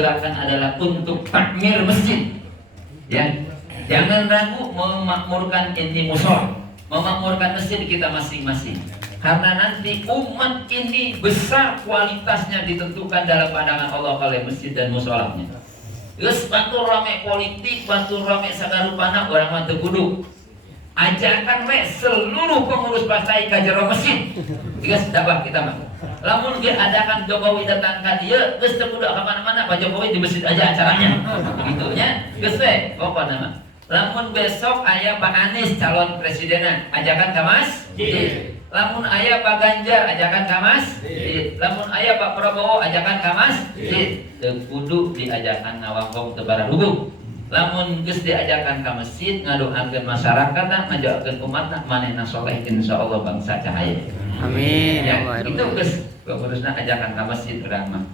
gerakan adalah untuk takmir masjid. Ya, jangan ragu memakmurkan inti musola, memakmurkan masjid kita masing-masing. Karena nanti umat ini besar kualitasnya ditentukan dalam pandangan Allah oleh masjid dan musolahnya. Terus bantu rame politik, bantu rame sagarupana orang mantu kudu. Ajakan we seluruh pengurus partai ka jero masjid. Geus dapat kita mah. Lamun ge adakan Jokowi datang ka dieu, geus teu kudu ka mana-mana, Pak Jokowi di masjid aja acaranya. Gitu nya. Geus we pokona mah. Lamun besok aya Pak Anies calon presidenan, ajakan ka masjid. Lamun aya Pak Ganjar ajakan ka masjid. Lamun aya Pak Prabowo ajakan ka masjid. Teu kudu diajakan ngawangkong teu bararugung. Lamun geus diajakan ka masjid ngadoakeun masyarakat, ngajoakeun umatna manehna saleh insyaallah bangsa cahaya. Amin. Ya, itu geus pengurusna ajakan ka masjid urang mah.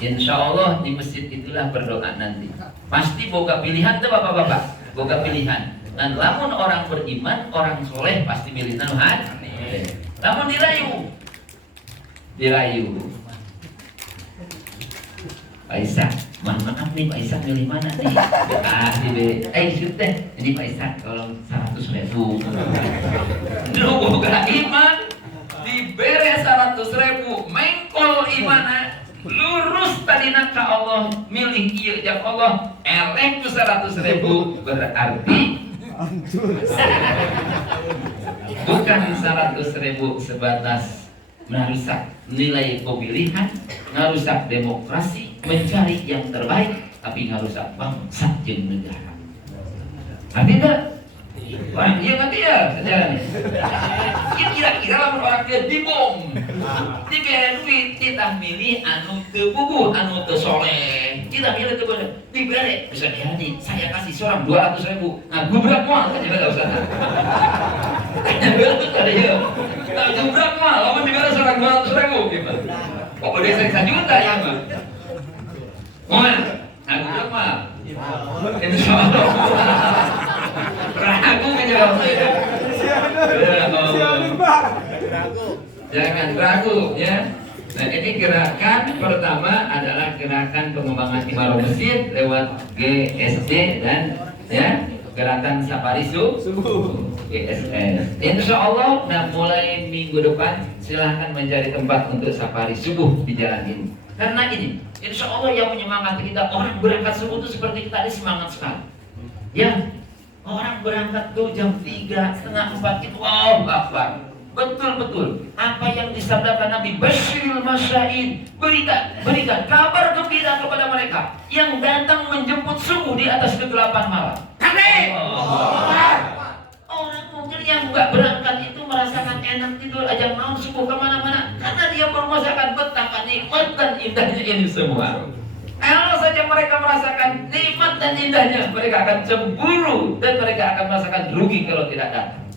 Insyaallah di masjid itulah berdoa nanti. Pasti boga pilihan tuh Bapak-bapak, boga pilihan. Dan lamun orang beriman, orang soleh pasti milih nuhan. Lamun dirayu. Pak Isa, maaf nih Pak Isa milih mana nih? Shoot deh, ini Pak Isa tolong 100.000. Lu boga iman, dibere 100.000, mengkol imana, lurus tadina ka Allah, milih ieu jeung Allah, eleh ku 100.000 berarti bukan 100.000 sebatas merusak nilai pemilihan, merusak demokrasi, mencari yang terbaik, tapi merusak bangsa dan negara. Nanti enggak? Wah, iya nanti ya sejarahnya. Kira-kira lamun orang dia dibom, diberi duit, kita milih anu teu bubuh, anu teu soleh. Kita milih teu bener, diberi. Bisa jadi saya kasih seorang 200.000. Nah, gubrak moal kan juga usah. Betul tadi ya. Nah, gubrak moal, lamun diberi seorang 200.000 gimana? Kok udah 1 juta ya mah? Moal, nah gubrak moal. Insyaallah. Ragu menjawab. Jangan ragu ya. Nah ini gerakan pertama adalah gerakan pengembangan imarah masjid lewat GSD dan ya gerakan Safari Subuh GSS. Insya Allah, nah mulai minggu depan silahkan mencari tempat untuk Safari Subuh di jalan ini. Karena ini, insya Allah yang menyemangati kita orang berangkat subuh itu seperti kita tadi semangat sekali. Ya. Orang berangkat tuh jam 3, setengah 4 itu, wow, Akbar. Betul-betul. Apa yang disabdakan Nabi, Basyiril Masyain, berikan kabar gembira kepada mereka yang datang menjemput subuh di atas kegelapan malam. Kami. Orang mungkin yang nggak berangkat itu merasakan enak tidur aja mau subuh kemana-mana, karena dia merasakan betapa nikmat dan indahnya ini semua. Kalau saja mereka merasakan nikmat dan indahnya, mereka akan cemburu dan mereka akan merasakan rugi kalau tidak datang.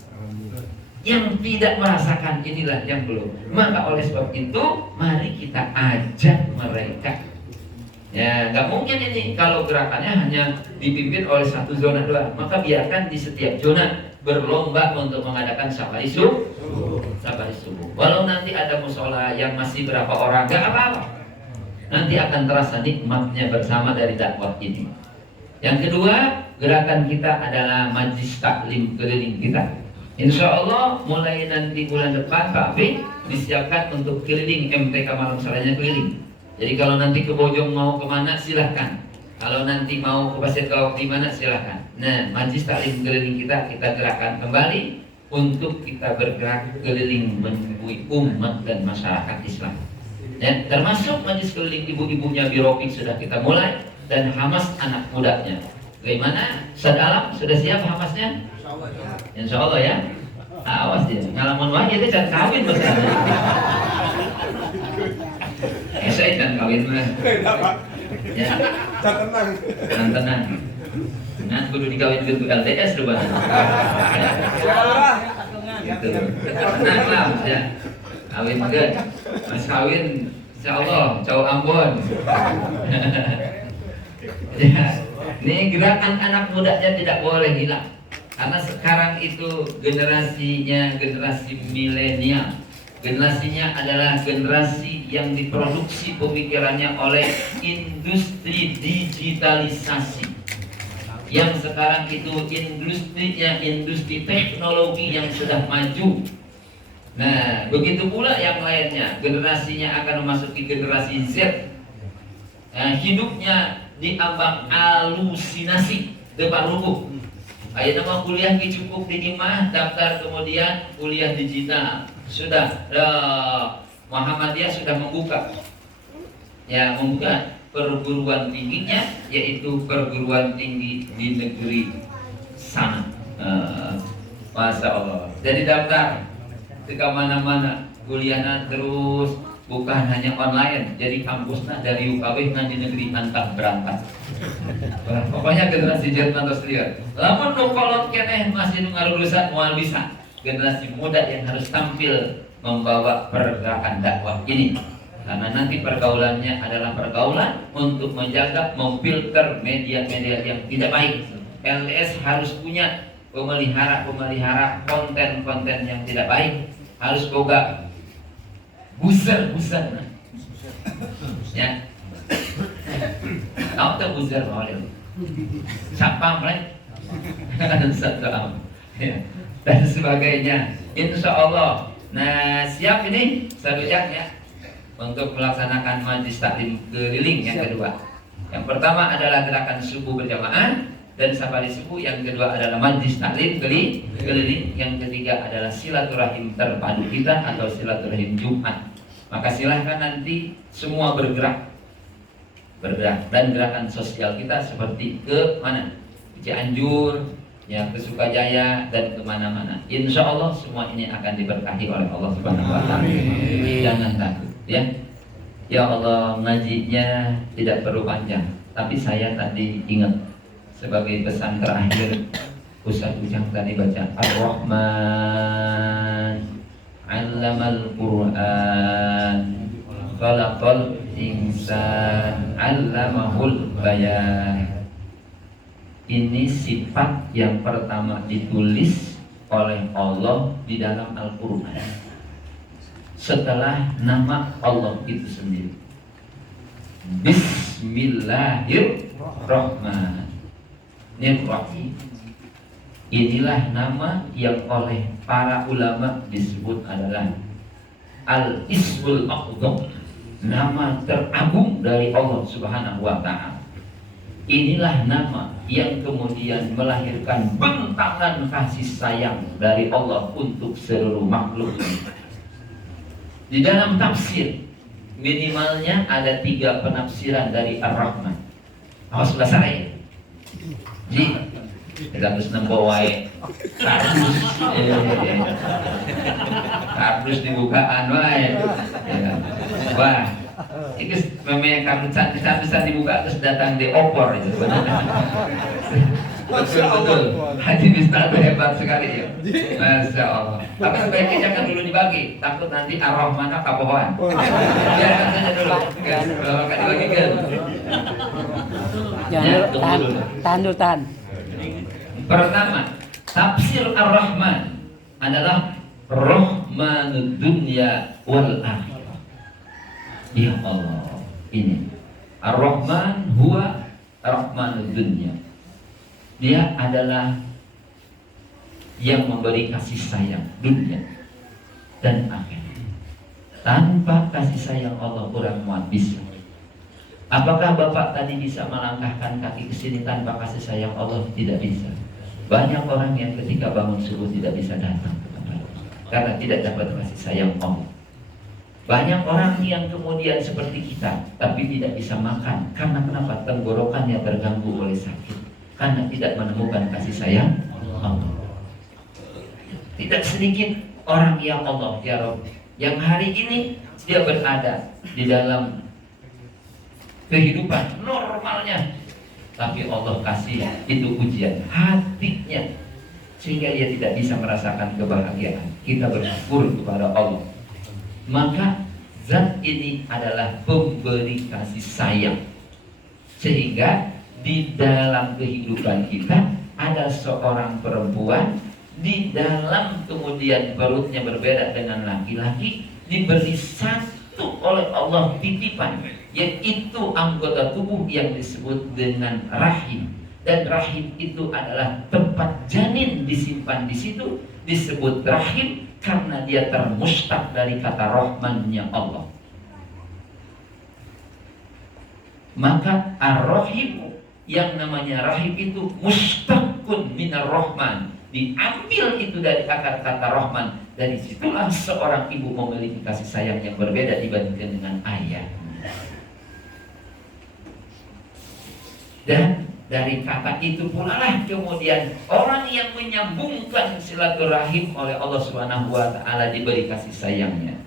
Yang tidak merasakan inilah yang belum. Maka oleh sebab itu, mari kita ajak mereka. Ya, nggak mungkin ini kalau gerakannya hanya dipimpin oleh satu zona doang. Maka biarkan di setiap zona berlomba untuk mengadakan safari subuh. Walau nanti ada musola yang masih berapa orang, nggak apa-apa. Nanti akan terasa nikmatnya bersama dari dakwah ini. Yang kedua, gerakan kita adalah majlis taklim keliling kita. Insya Allah mulai nanti bulan depan Pak Afi disiapkan untuk keliling MTK Malam Salahnya keliling. Jadi kalau nanti ke Bojong mau kemana silahkan. Kalau nanti mau ke Pasir Kawak di mana silahkan. Nah, majlis taklim keliling kita gerakan kembali untuk kita bergerak keliling menemui umat dan masyarakat Islam. Ya, termasuk majlis keliling ibu-ibunya Birofik sudah kita mulai dan Hamas anak mudanya. Bagaimana? Sadalam sudah siap Hamasnya? Insya Allah ya. Awas dia. Ngalamun wajah dia can kawin bersama. Saya can kawin mah. Ya. Tenang. Nah, kudu dikawin ke LTS dulu bang. Gitu. Tenang lah ya. Kawin ke, mas kawin, insya Allah, cowok Ambon. Ya, ini gerakan anak mudanya tidak boleh hilang, karena sekarang itu generasi milenial, Generasinya adalah generasi yang diproduksi pemikirannya oleh industri digitalisasi. Yang sekarang itu industrinya industri teknologi yang sudah maju. Nah, begitu pula yang lainnya, generasinya akan memasuki generasi Z. Nah, hidupnya diambang alusinasi depan rubuh. Ayo nama kuliah cukup di imah, daftar kemudian kuliah digital. Sudah Muhammadiyah sudah membuka perguruan tingginya, yaitu perguruan tinggi di negeri sana. Masya Allah. Jadi daftar ke mana-mana kuliahnya terus, bukan hanya online. Jadi kampusnya dari UKW di negeri antah berangkat. Pokoknya generasi Jerman terus lihat. Lamun nu kolot keneh masih nu ngarulusan moal bisa. Generasi muda yang harus tampil membawa pergerakan dakwah ini. Karena nanti pergaulannya adalah pergaulan untuk menjaga, memfilter media-media yang tidak baik. LS harus punya pemelihara konten-konten yang tidak baik. Harus boga buzzer ya. Tahu tak buzzer oleh sapam dan sebagainya. Insya Allah. Nah, siap ini serujaknya untuk melaksanakan majlis taklim keliling yang kedua. Yang pertama adalah gerakan subuh berjamaah dan safari subuh. Yang kedua adalah majlis taklim keliling. Yang ketiga adalah silaturahim terpadu kita atau silaturahim Jumat. Maka silahkan nanti semua bergerak dan gerakan sosial kita seperti ke mana? Cianjur, ya ke Sukajaya dan kemana-mana. Insya Allah semua ini akan diberkahi oleh Allah Subhanahu Wa Taala. Jangan takut, ya. Ya Allah, ngajinya tidak perlu panjang, tapi saya tadi ingat sebagai pesan terakhir Ustaz Ujang tadi baca Ar-Rahman 'allamal Qur'an khalaqal insan 'allamahul bayan. Ini sifat yang pertama ditulis oleh Allah di dalam Al-Quran setelah nama Allah itu sendiri. Bismillahirrahmanirrahim. Inilah nama yang oleh para ulama disebut adalah Al-Ismul A'zam, nama teragung dari Allah Subhanahu wa Ta'ala. Inilah nama yang kemudian melahirkan bentangan kasih sayang dari Allah untuk seluruh makhluk. Di dalam tafsir minimalnya ada 3 penafsiran dari Ar-Rahman. Awas bahasa saya. Ji, harus nempo wae. Kardus dibukaan wae. Wah, itu memang kardus cantik-cantik dibuka terus datang di opor itu. Betul. Haji Miftah hebat sekali ya. Masya Allah. Tapi sebaiknya jangan dulu dibagi, takut nanti Ar-Rahman kapohoan. Biarkan saja dulu. Kalau nggak dibagikan. Tahan. Pertama, tafsir Ar-Rahman adalah Rahmanud Dunya wal Akhirah. Ya Allah, ini Ar-Rahman huwa Rahmanud Dunya. Dia adalah yang memberi kasih sayang dunia dan akhirat. Tanpa kasih sayang Allah kurang muat bisa. Apakah Bapak tadi bisa melangkahkan kaki ke sini tanpa kasih sayang Allah? Tidak bisa. Banyak orang yang ketika bangun subuh tidak bisa datang ke tempat karena tidak dapat kasih sayang Allah. Banyak orang yang kemudian seperti kita tapi tidak bisa makan karena kenapa? Tenggorokannya terganggu oleh sakit karena tidak menemukan kasih sayang Allah. Tidak sedikit orang yang Allah ya Rabb yang hari ini dia berada di dalam kehidupan normalnya, tapi Allah kasih itu ujian hatinya sehingga dia tidak bisa merasakan kebahagiaan. Kita bersyukur kepada Allah. Maka zat ini adalah pemberi kasih sayang, sehingga di dalam kehidupan kita ada seorang perempuan di dalam kemudian perutnya berbeda dengan laki-laki, diberi satu oleh Allah titipan, yaitu anggota tubuh yang disebut dengan rahim. Dan rahim itu adalah tempat janin disimpan di situ, disebut rahim karena dia termustaq dari kata Rahmannya Allah. Maka ar-rahim, yang namanya rahim itu mustaqun minar rahman, diambil itu dari akar kata Rahman. Dari situlah seorang ibu memiliki kasih sayang yang berbeda dibandingkan dengan ayah. Dan dari kata itu pula lah kemudian orang yang menyambungkan silaturahim oleh Allah Subhanahu wa taala diberi kasih sayangnya.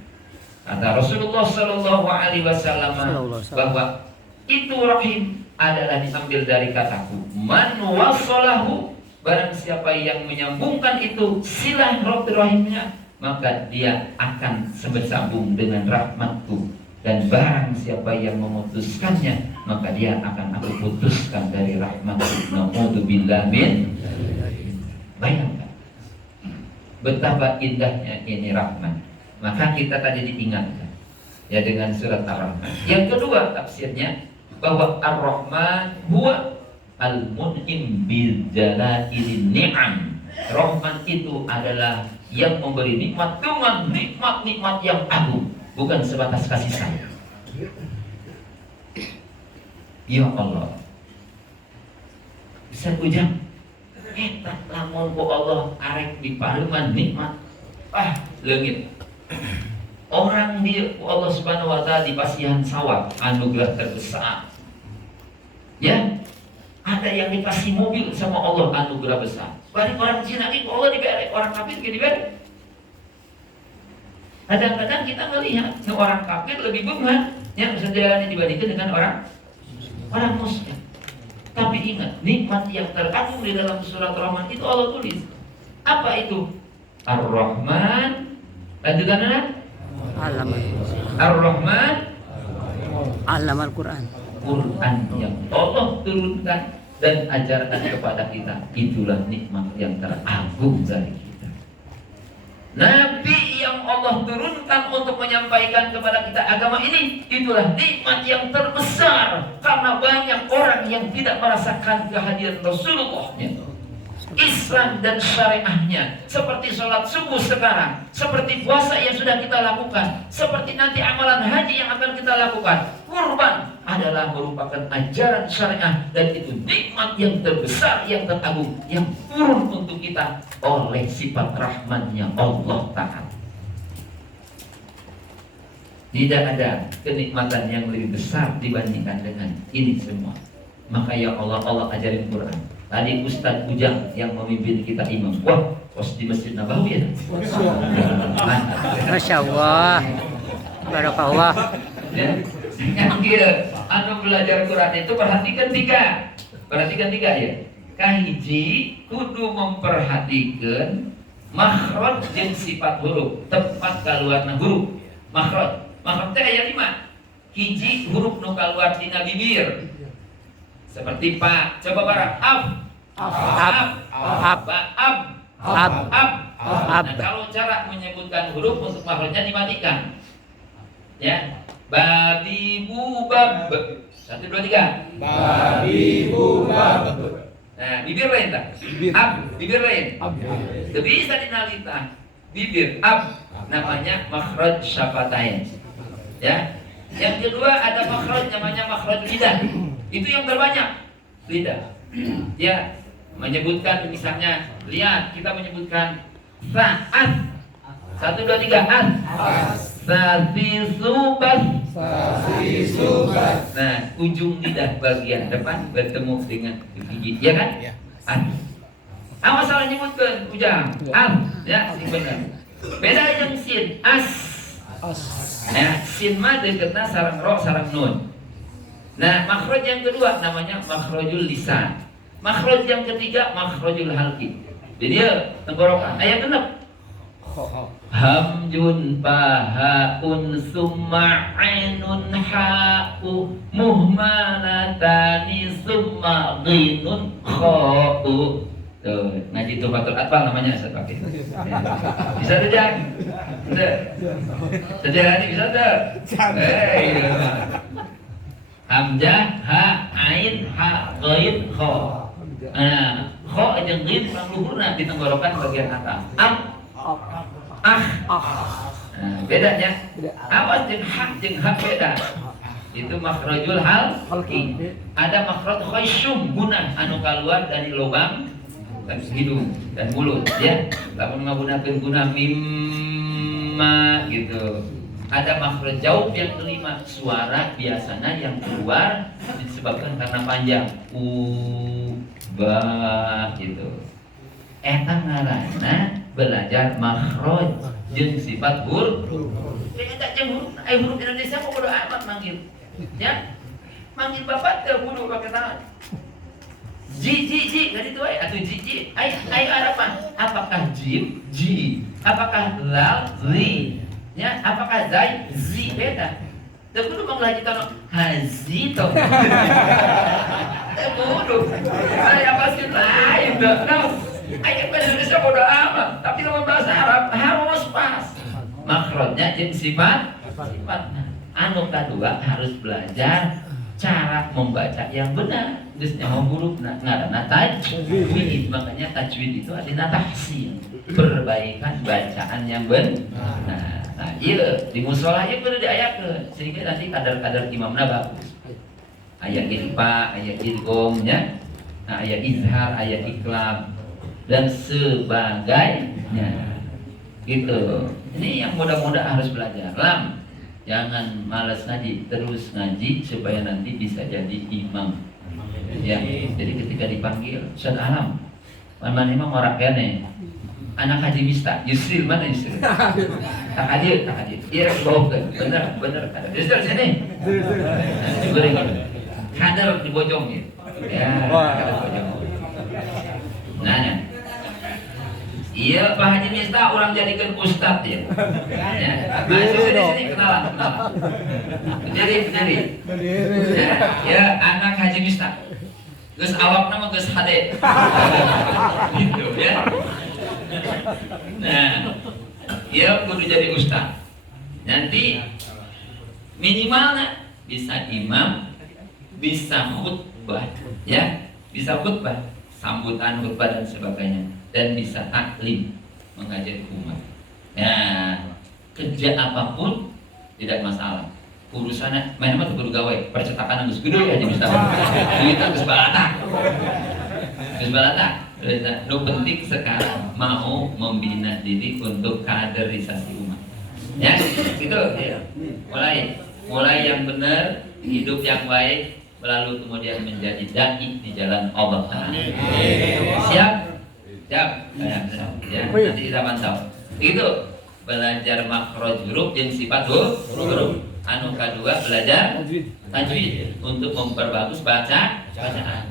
Kata Rasulullah sallallahu alaihi wasallam bahwa itu rahim adalah diambil dari kataku man wasalahu, barang siapa yang menyambungkan itu silaturahimnya, maka dia akan bersambung dengan rahmatku, dan barang siapa yang memutuskannya, maka dia akan aku putuskan dari rahmatku. Na'udzubillah min. Bayangkan betapa indahnya ini rahmat. Maka kita tadi diingatkan ya dengan surat Ar-Rahman. Yang kedua tafsirnya bahwa Ar-Rahman huwa al-mun'im bil jalailin ni'am. Rahman itu adalah yang memberi nikmat dengan nikmat-nikmat yang agung, bukan sebatas kasih sayang. Ya Allah, bisa ujang eta lamun ku Allah arek dipareman nikmat leungit. Orang dia Allah Subhanahu wa taala di pasihan sawah, anugerah terbesar. Ya, ada yang dikasih mobil sama Allah, anugerah besar. Bari orang Cina ini Allah diberi, orang kafir juga diberi. Kadang-kadang kita melihat orang kafir lebih beban yang sejalan dibandingkan dengan orang Muslim. Tapi ingat, nikmat yang teragung di dalam surat Rahman itu Allah tulis. Apa itu? Ar-Rahman. Lanjutkan anak. Ar-Rahman. Alam Al-Quran. Quran yang Allah turunkan dan ajarkan kepada kita, itulah nikmat yang teragung dari kita. Nabi yang Allah turunkan untuk menyampaikan kepada kita agama ini, itulah nikmat yang terbesar, karena banyak orang yang tidak merasakan kehadiran Rasulullah-nya. Islam dan syariahnya, seperti sholat subuh sekarang, seperti puasa yang sudah kita lakukan, seperti nanti amalan haji yang akan kita lakukan, kurban adalah merupakan ajaran syariah, dan itu nikmat yang terbesar, yang teragung, yang turun untuk kita oleh sifat rahmannya Allah Ta'ala. Tidak ada kenikmatan yang lebih besar dibandingkan dengan ini semua. Maka ya Allah, Allah ajarin Quran. Tadi Ustadz Ujang yang memimpin kita imam. Wah, kos di Masjid Nabawi ya? Masya Allah. Barakallah. Yang dia belajar Quran itu perhatikan tiga ya. Kahiji kudu memperhatikan makhraj jeung sifat huruf, tempat kaluarna huruf. Makhraj teh aya 5. Hiji huruf nu kaluar dina bibir. Seperti pak, coba barang ab. Nah, kalau cara menyebutkan huruf untuk makhrajnya dimatikan. Ya. Babi bubab. 1 2 3. Babi bubab. Nah, bibir lain tak? Bibir lain. Tidak bisa dinalita. Bibir namanya makhraj syafatain. Ya. Yang kedua ada makhraj namanya makhraj lidah. Itu yang terbanyak, lidah. Ya, menyebutkan misalnya, lihat kita menyebutkan saat. 1 2 3 Sasi subas. Nah, ujung lidah bagian depan bertemu dengan gigi, ya kan? Awas salah nyebutkan ujang. Ya, sing benar. Beda yang sin, as. Nah, sin mah deketna sareng ro sareng nun. Nah, makhraj yang kedua namanya makhrajul lisan. Makhraj yang ketiga makhrajul halqi. Jadi dia tenggorokan. Ayat 6. Hamjun bahaun summa ainun ha'u muhmalatani summa ghinun kha'u. Tuh, ngaji Tuhfatul Atfal namanya saya pakai. Bisa tuh Jang? Udah. Sejarah ini bisa tuh? Hamzah, ha, ain, ha, ghain, kha. Nah, kha jeung ghain urang luhurna di tenggorokan bagian atas. Nah, bedanya. Awas jeung ha beda. Itu makhrajul halqi. Ada makhraj khaysyum gunah anu keluar dari lubang hidung dan mulut ya. Lamun ngagunakeun gunah mimma gitu. Ada makhraj jauh yang kelima, suara biasanya yang keluar disebabkan karena panjang ba gitu. Eta ngaranna belajar makhraj jeung sifat huruf. Beda jeung huruf Indonesia kok bodo amat manggil. Ya. Manggil bapak teh kudu pakai tangan. Ji, kan itu atau ji. Ayo harapan. Apakah jim, ji? Apakah lal, li? Ya, apakah zai, zi? Beda. Teu kudu manglajitan hazi to. Teu kudu. Saya pasti lain dah. Nah, ayo bahasa Indonesia bodo amat. Tapi kalau bahasa Arab harus pas. Makhrajnya jeung sifatnya. Anu kedua harus belajar cara membaca yang benar. Terus nyawa huruf ngaranna tajwid. Makanya tajwid itu artinya tahsin, perbaikan bacaan yang benar. Nah, iya di mushola ieu kudu diayakeun sehingga nanti kadar-kadar imamna bagus. Aya irfa, aya idgham nya. Nah, aya izhar, aya iqlab dan sebagainya. Gitu. Ini yang mudah-mudah harus belajar. Jangan malas ngaji, terus ngaji supaya nanti bisa jadi imam. Ya, jadi ketika dipanggil, Ustaz Alam, mana imam orang kene, anak haji Mista, Yusril mana Yusril? Tak hadir. Iya, bawakan, benar. Yusril sini. Goreng, kader di bojong ya. Kader bojong. Nanya. Iya, Pak Haji Mista orang jadikan ustad ya. Masuk sini kenalan. Berdiri. Ya, anak Haji Mista. Geus awak nama geus hade. Gitu ya. Nah, iya kudu jadi ustad. Nanti minimalnya bisa imam, bisa khutbah, ya, bisa khutbah, sambutan khutbah dan sebagainya. Dan bisa taklim, mengajari umat. Nah, kerja apapun tidak masalah. Urusannya, main apa tuh kudu gawe, percetakan geus gede aja bisa. Duitnya geus balata. Nu penting sekarang mau membina diri untuk kaderisasi umat. Ya, gitu ya. Mulai yang benar, hidup yang baik, lalu kemudian menjadi dai di jalan Allah Ta'ala. Siap? Ya, nanti kita pantau. Itu belajar makhraj huruf yang sifat huruf. Anu kedua belajar tajwid untuk memperbagus bacaan.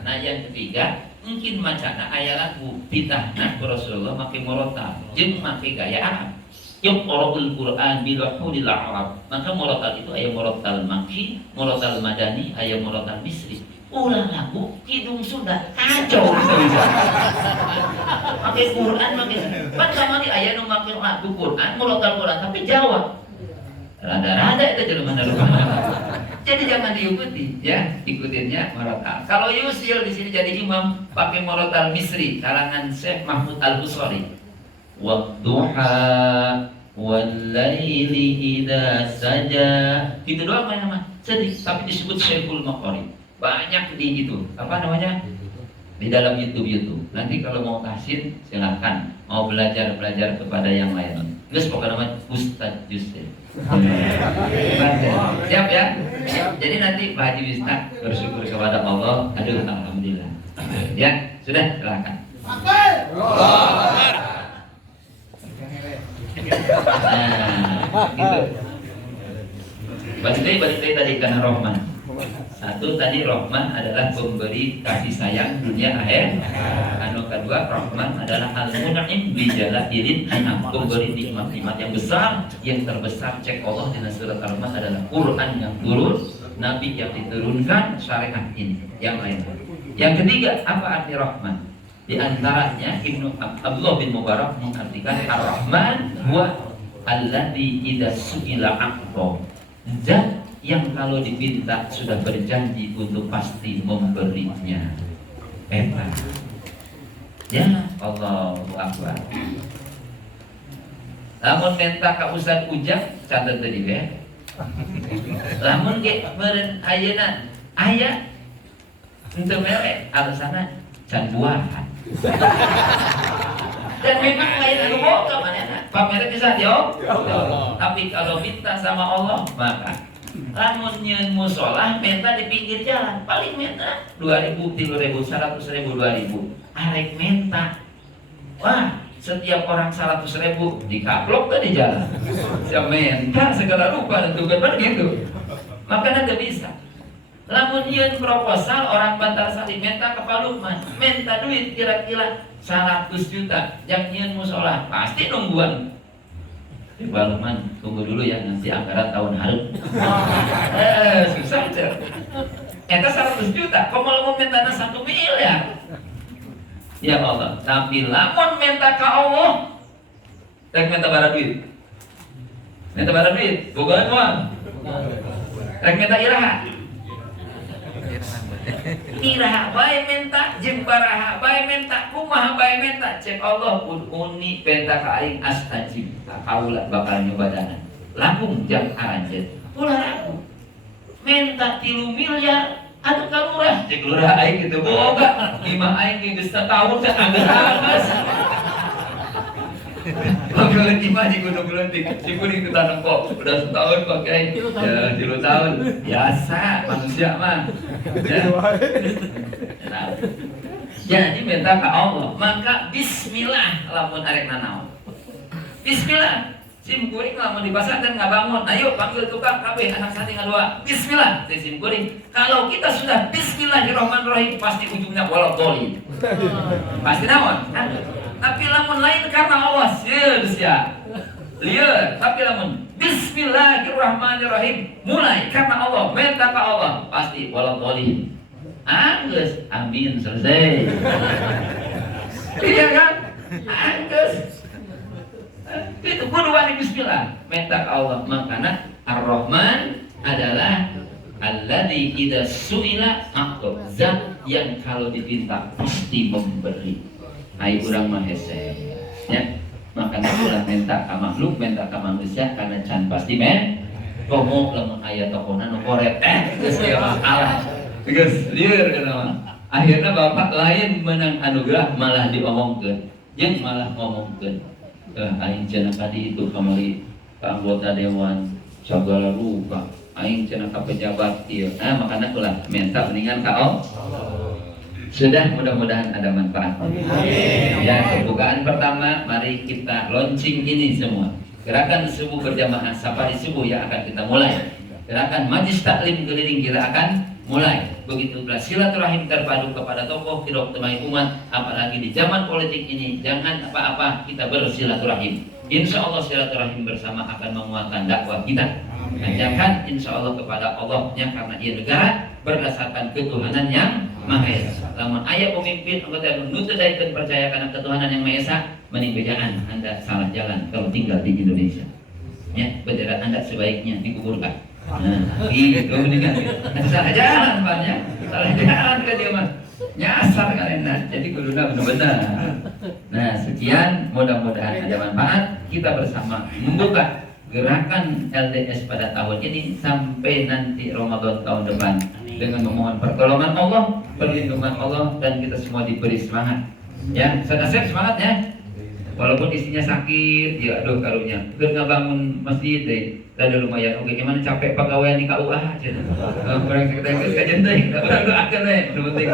Nah, yang ketiga mungkin macana aya lagu pitahna ku Rasulullah make murotal jeung make gaya Arab. Yaqra'ul Qur'an bil hurufil Arab. Maka murotal itu aya murotal Makki, murotal Madani, aya murotal Misri. Ulah lagu kidung Sunda kacau bisa. Pakai Quran pan kamari aya nu make lagu Quran, murotal Quran tapi Jawa. Rada-rada itu jelema narumana. Jadi jangan diikuti ya, ikutinnya murotal. Kalau Yusil di sini jadi imam pakai murotal Misri karangan Syekh Mahmud Al-Busari. Wadduha wal-laili idza saja. Itu doang nama. Sedih tapi disebut Syekhul Maqari. Banyak di itu, apa namanya? Di dalam YouTube. Nanti kalau mau kasih silahkan. Mau belajar kepada yang lain. Terus pokoknya nama Ustadz Yusuf. Siap ya? Jadi nanti Pak Haji Wista bersyukur kepada Allah. Aduh, alhamdulillah. Ya, sudah silahkan. Nah, gitu. Balik tadi karena Rahman. Satu tadi Rahman adalah pemberi kasih sayang dunia akhir. Anu kedua Rahman adalah al-mun'im bi jala'ilin anam, pemberi nikmat-nikmat yang besar. Yang terbesar cek Allah dengan surat Ar-Rahman adalah Quran yang turun, Nabi yang diturunkan, syariat ini yang lain. Yang ketiga apa arti Rahman? Di antaranya Ibnu Abdullah bin Mubarak mengartikan Ar-Rahman huwa alladzi idza su'ila aqta. Zat yang kalau diminta sudah berjanji untuk pasti memberinya. Hebat. Ya, Allahu Akbar. Lamun minta ka Ustaz Ujang catet tadi be. Lamun ge meureun ayeuna aya henteu mere alasanna can buahan. Dan memang lain anu boga manehna. Pamer bisa jawab. Tapi kalau minta sama Allah maka lamun nyeun musola minta di pinggir jalan paling minta 2.000, 3.000, 100.000, 2.000. Arek minta. Wah, setiap orang 100.000 dikaplok ke di jalan. Siapa minta segala rupa tentukan begitu. Makanya gak bisa. Lamun nyeun proposal orang Bantar Sari minta ke Pak Lukman, minta duit kira-kira 100 juta. Yang nyeun musola pasti nungguan. Pak Lukman tunggu dulu ya, nanti anggaran tahun harap. Susah aja. Eta 100 juta, kok mau minta 1 miliar? Ya Allah, tapi lamun minta ke Allah, rek minta bara duit. Minta bara duit, boga uang. Rek minta iraha. Iraha bae minta, jeung baraha bae minta, kumaha bae minta. Cek Allah pun uni penta ka aing astajib. Kaula bakal nyobadanan. Lampung jam aranjeun. Ulah ragu. Minta 3 miliar. Aduh kalurah, cek lurah aing gitu boga. Imah aing geus tahun teh anggeus. Kalau imah di Gunung Gelentik, si kuning ditanam kok udah setahun pakai. Ya 3 tahun. Biasa manusia mah. Jadi minta ke Allah, maka bismillah lamun arek nanaon. Bismillah. Sim kuring lamun di pasar dan nggak bangun, ayo panggil tukang kabeh anak santri ngadua. Bismillah, sim kuring. Kalau kita sudah Bismillahirrahmanirrahim pasti ujungnya waladhdallin. Pasti naon? Tapi lamun lain karena Allah sia. Lieur, tapi lamun Bismillahirrahmanirrahim mulai karena Allah, minta ke Allah pasti waladhdallin. Anggeus, amin selesai. Iya kan? Anggeus. Itu kuduan bismillah minta ke Allah. Makanya Ar-Rahman adalah alladzi idza su'ila aqta, zat yang kalau diminta pasti memberi. Ai urang mah hese ya. Makanya ulah minta ka makhluk, minta ka manusia karena can pasti men. Komo lamun aya tokona nu koret geus kieu Allah. Geus lieur kana. Akhirna bapak lain menang anugerah malah diomongkeun, jeung malah ngomongkeun. Aing cenah tadi itu kamari ka anggota dewan segala rupa aing cenah ka pejabat ieu. Makana ulah minta mendingan ka Allah. Sudah, mudah-mudahan ada manfaat. Ya, pembukaan pertama mari kita launching ini semua. Gerakan subuh berjamaah safari subuh yang akan kita mulai. Gerakan majlis taklim keliling kita akan mulai. Begitu pula silaturahim terpadu kepada tokoh kiroktemai umat. Apalagi di zaman politik ini, jangan apa-apa kita bersilaturahim. Insya Allah silaturahim bersama akan menguatkan dakwah kita. Ajarkan insya Allah kepada Allahnya karena ia negara berdasarkan ketuhanan yang Maha Esa. Lamun aya pemimpin anggota nuntut daikeun percaya karena ketuhanan yang Maha Esa, mending bejaan Anda salah jalan kalau tinggal di Indonesia. Ya, bendera Anda sebaiknya dikuburkan. Gitu mendingan. Salah jalan banyak. Salah jalan ke dia mah. Nyasar kalena. Jadi kuduna benar-benar. Nah, sekian, mudah-mudahan ada manfaat. Kita bersama membuka gerakan LDS pada tahun ini sampai nanti Ramadan tahun depan dengan memohon pertolongan Allah, perlindungan Allah, dan kita semua diberi semangat. Ya, sedasep semangat ya. Walaupun istrinya sakit, ya aduh karunya. Keur ngabangun masjid deh. Tadi lumayan oke, gimana capek pegawaian di KUA aja. Kurang sekitar kajian deh. Kurang doakan deh. Penting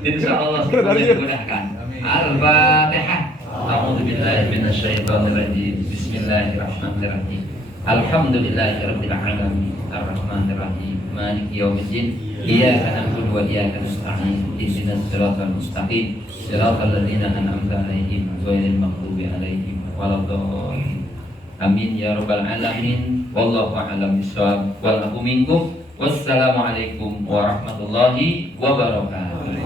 insyaallah semuanya dimudahkan. Al-Fatihah. A'udzubillahi minasyaitonirrajim. Bismillahirrahmanirrahim. Alhamdulillahirabbil alamin. Arrahmanirrahim. Maliki yaumiddin. Iyyaka na'budu wa iyyaka nasta'in. Ihdinas siratal mustaqim. Siratal ladzina an'amta 'alaihim ghairil maghdubi 'alaihim waladdallin. Amin ya rabbal alamin. Wallahu a'lam bishawab. Wal aqu minkum. Wassalamualaikum warahmatullahi wabarakatuh.